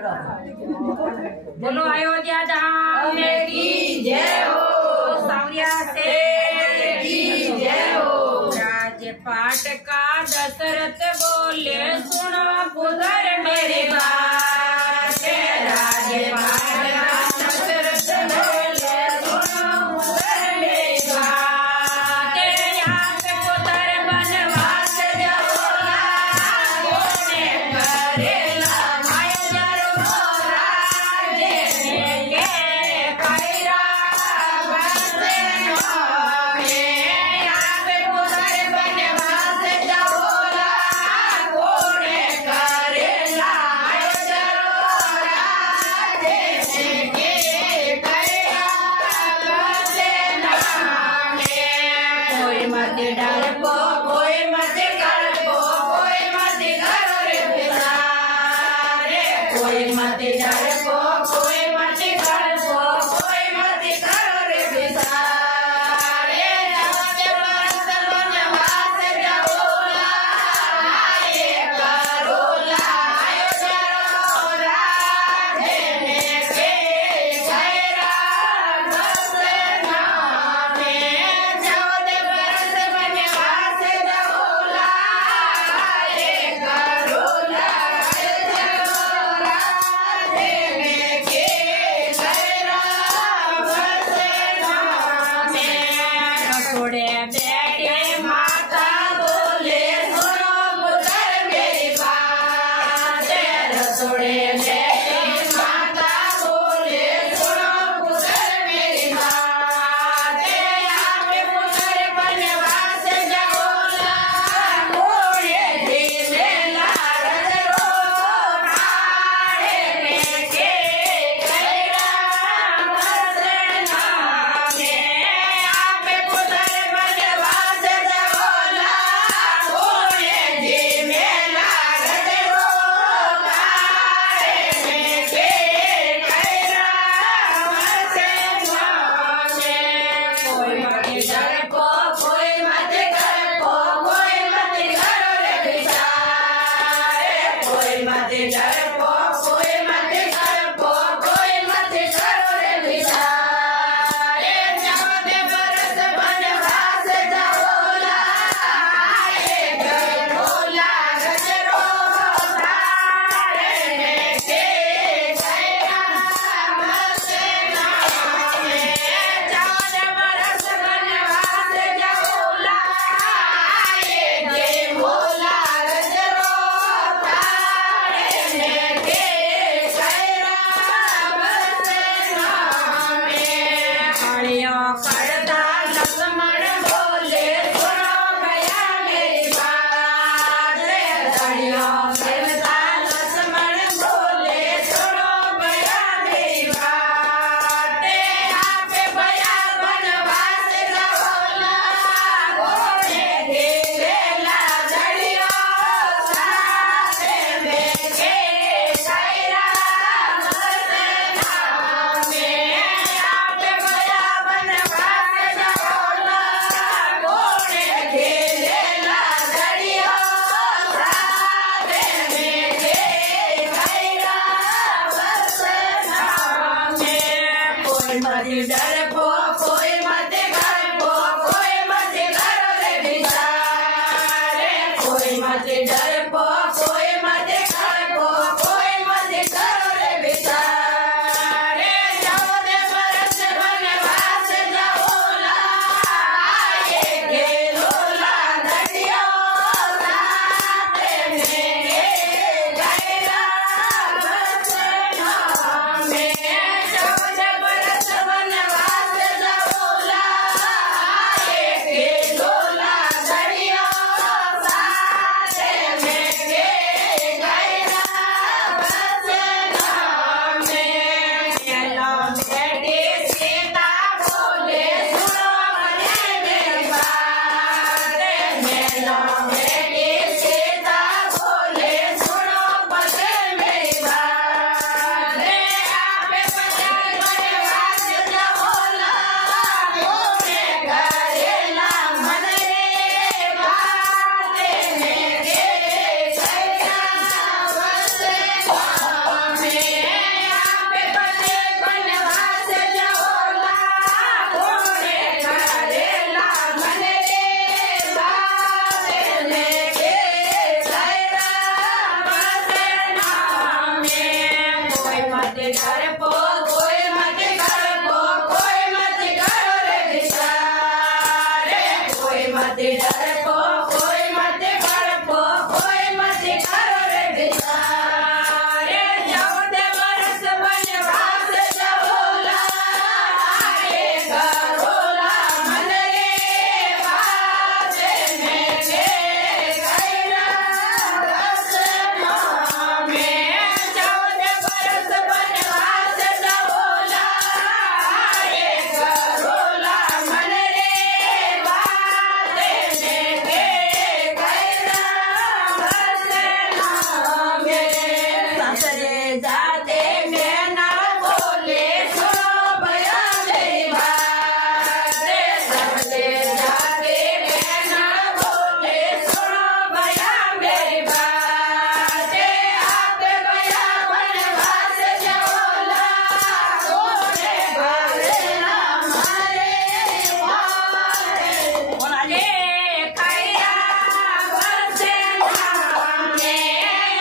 बोलो अयोध्या धाम की जय हो, सांवरिया शेर की जय हो। राजपाट का दशरथ बोले सुनो पुत्र मेरी बात, राजपाट का दशरथ बोले सुनो पुत्र मेरी बात। यहाँ से पुत्र बनवास जाओगा कोने करेला बनवास डरपो कोई मत डरपो कोई मत करो रे विचार कोई मत डरपो कोई मत डरपो कोई मत करो रे विचार 14 वर्ष वनवास जहोला आए घरोला मन रे बात में के गैरा रसना में 14 वर्ष वनवास जहोला आए घरोला मन रे बात में के गैरा रसना में ससरे जाते में ना बोले सुनो भया मेरी बात ससरे जाते में ना बोले सुनो भया मेरी बात आप गया वनवास जहोला तोरे बारे ना मारे वारे कैया बसे नामे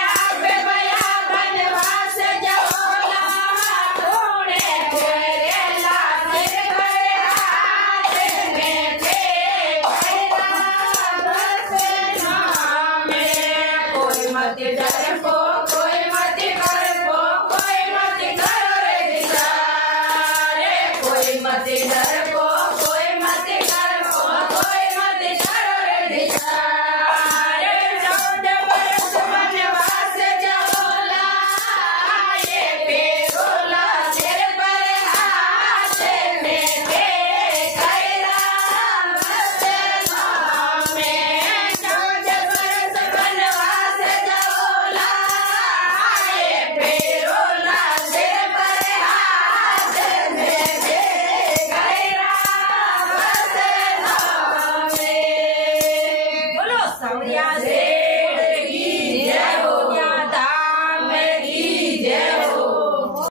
आप गया वनवास जहोला तोरे करेला सिर करे हाथ में के कैया बसे नामे कोई मत डरपो कोई मत डरपो कोई मत करो रे विचार कोई मत डरपो कोई मत डरपो कोई मत करो रे विचार 14 वर्ष वनवास जहोला आए पेरोला सिर पर हाथ में के कैला बसे नामे 14 वर्ष वनवास जहोला आए पेरोला सिर पर हाथ में के कैला बसे नामे बोलो सावरिया से